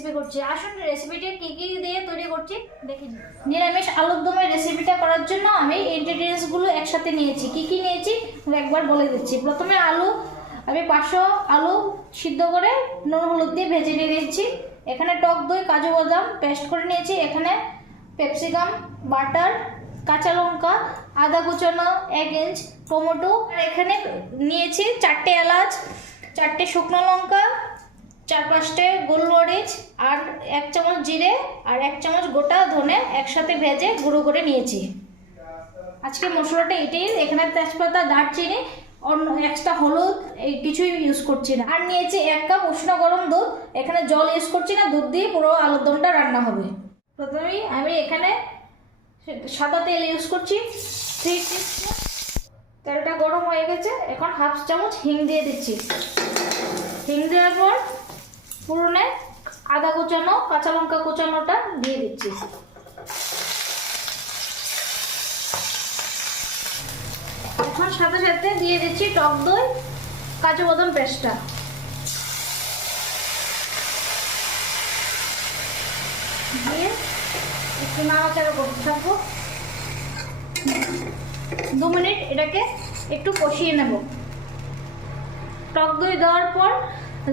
Recipe করছি। আসুন রেসিপিটা কি কি দিয়ে তৈরি করছি দেখি। নিরামিষ আলুর দমের রেসিপিটা করার জন্য আমি ইনগ্রেডিয়েন্টসগুলো একসাথে নিয়েছি। কি কি নিয়েছি একবার বলে দিচ্ছি। প্রথমে আলু আমি 500 আলু সিদ্ধ করে নুন হলুদ দিয়ে ভেজে নিয়েছি। এখানে টক দই কাজু বাদাম পেস্ট করে নিয়েছি। এখানে ক্যাপসিকাম বাটার কাঁচা লঙ্কা আদা কুচানো 1 ইঞ্চ টমেটো। আর এখানে নিয়েছি 4টে এলাচ 4টে শুকনো লঙ্কা 4-5টে গোলমরিচ আর 1 চামচ জিরে আর 1 চামচ গোটা ধনে একসাথে ভেজে গুঁড়ো করে নিয়েছি। আজকে মশলাটা এটাই। এখানে তেজপাতা দারচিনি অন্য এক্সট্রা হলুদ এই কিছুই ইউজ করছি না। আর নিয়েছি 1 কাপ উষ্ণ গরম দুধ। এখানে জল ইউজ করছি না, দুধ দিয়ে পুরো আলুর দমটা রান্না হবে। প্রথমেই আমি এখানে সাদা তেল ইউজ করছি 3 টিস্পুন। তেলটা গরম হয়ে গেছে। এখন 1/2 চামচ হিং দিয়ে দিচ্ছি। হিং দেওয়ার পর পুরনে আদা কুচানো কাঁচা লঙ্কা কুচানোটা দিয়ে দিচ্ছি। এখন সাথে সাথে দিয়ে দিচ্ছি টক দই কাজু বাদাম পেস্টটা। দিয়ে একটু নাড়াচাড়া করতে থাকবো। 2 মিনিট এটাকে একটু কষিয়ে নেব। টক দই দেওয়ার পর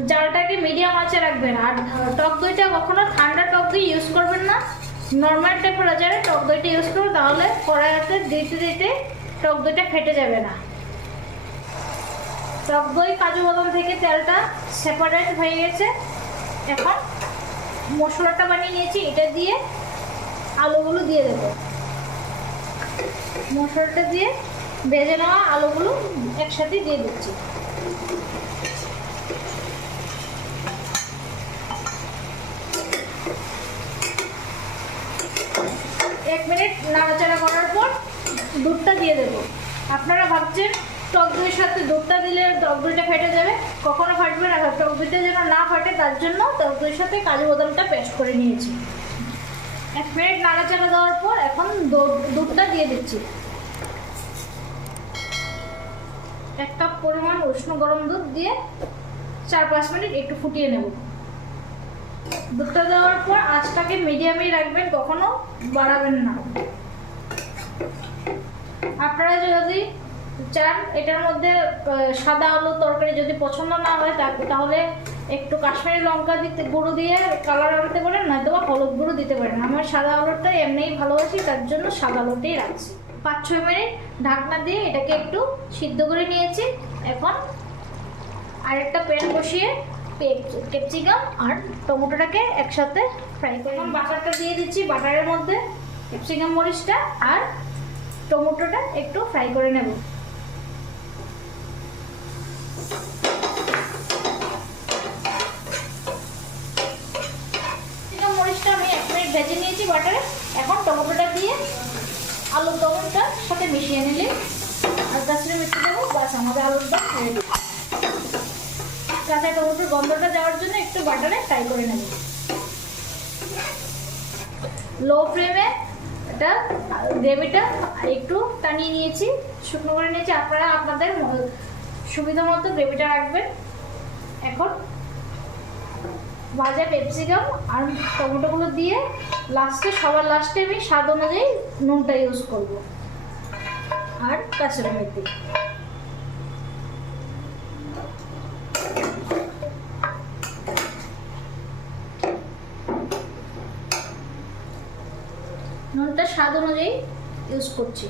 জালটাকে মিডিয়াম আঁচে রাখবেন। আর টক দইটা কখনো ঠান্ডা টক দই ইউজ করবেন না, নর্মাল টেম্পারেচারে টক দইটা ইউজ করবেন, তাহলে কড়াইতে দিতে দিতে টক দইটা ফেটে যাবে না। টক দই কাজু বাদাম থেকে তেলটা সেপারেট হয়ে গেছে। এখন মশলাটা বানিয়ে নিয়েছি, এটা দিয়ে আলুগুলো দিয়ে দেব। মশলাটা দিয়ে ভেজে নেওয়া আলুগুলো একসাথে দিয়ে দিচ্ছি। এক মিনিট নাড়াচাড়া করার পর দুধটা দিয়ে দেবো। আপনারা ভাবছেন টক দইয়ের সাথে দুধটা দিলে টক দইটা ফেটে যাবে, কখনো ফাটবে না। টক দইটা যেন না ফাটে তার জন্য টক দইয়ের সাথে কাজু বাদামটা পেস্ট করে নিয়েছি। 1 মিনিট নাড়াচাড়া দেওয়ার পর এখন দুধটা দিয়ে দিচ্ছি। 1 কাপ পরিমাণ উষ্ণ গরম দুধ দিয়ে 4-5 মিনিট একটু ফুটিয়ে নেব। দুধটা দেওয়ার পর আঁচটাকে মিডিয়ামেই রাখবেন, কখনো বাড়াবেন না। আপনারা যদি চান এটার মধ্যে সাদা আলু তরকারি যদি পছন্দ না হয় তাহলে একটু কাশ্মীরি লঙ্কা গুঁড়ো দিয়ে কালার আনতে পারেন, নয়তো বা হলুদ গুঁড়ো দিতে পারেন। আমার সাদা আলুটা এমনিই ভালোবাসি, তার জন্য সাদা আলুটাই রাখছি। 5-6 মিনিট ঢাকনা দিয়ে এটাকে একটু সিদ্ধ করে নিয়েছি। এখন আরেকটা প্যান বসিয়ে ক্যাপসিকাম আর টমেটোটাকে একসাথে ফ্রাই করে এখন বাটারটা দিয়ে দিচ্ছি। বাটারের মধ্যে ক্যাপসিকাম মরিচটা আর টমেটোটা একটু ফ্রাই করে নেব। ক্যাপসিকাম মরিচটা আমি 1 মিনিট ভেজে নিয়েছি বাটারে। এখন টমেটোটা দিয়ে আলুর দমটার সাথে মিশিয়ে নিলে আর কাঁচা মিষ্টি দেবো, বাস আমাদের আলুর দম রেডি। কাঁচা টমেটোর গন্ধটা যাওয়ার জন্য একটু বাটারে ফ্রাই করে নেব। লো ফ্লেমে এটা গ্রেভিটা একটু টানিয়ে নিয়েছি, শুকনো করে নিয়েছি। আপনারা আপনাদের সুবিধা মতো গ্রেভিটা রাখবেন। এখন ভাজা ক্যাপসিকাম আর টমেটোগুলো দিয়ে সবার লাস্টে আমি স্বাদ অনুযায়ী নুনটা ইউজ করব আর কাঁচা মেথি। নুনটা স্বাদ অনুযায়ী ইউজ করছি।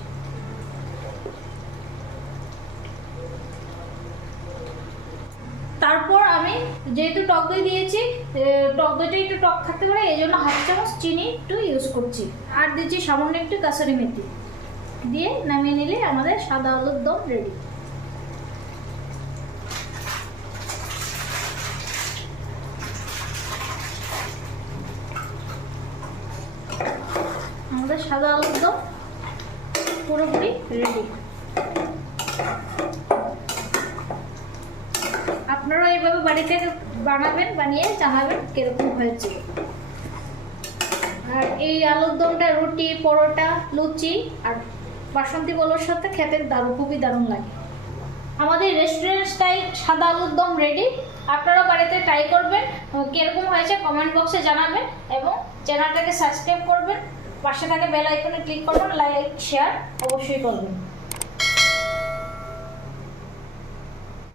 তারপর আমি যেহেতু টক দই দিয়েছি, টক দইটা একটু টক থাকতে পারে, এই জন্য 1/2 চামচ চিনি একটু ইউজ করছি। আর দিচ্ছি সামান্য একটু কাসুরি মেথি দিয়ে নামিয়ে নিলে আমাদের সাদা আলুর দম রেডি। আমাদের সাদা আলুর দম পুরোপুরি রেডি। আপনারা এইভাবে বাড়িতে বানাবেন, বানিয়ে জানাবেন কিরকম হয়েছে। আর এই আলুর দমটা রুটি পরোটা লুচি আর বাসন্তী পোলাওর সাথে খেতে খুবই দারুণ লাগে। আমাদের রেস্টুরেন্ট স্টাইল সাদা আলুর দম রেডি। আপনারা বাড়িতে ট্রাই করবেন, কীরকম হয়েছে কমেন্ট বক্সে জানাবেন এবং চ্যানেলটাকে সাবস্ক্রাইব করবেন, পাশে থাকা বেল আইকনে ক্লিক করবেন, লাইক শেয়ার অবশ্যই করবেন।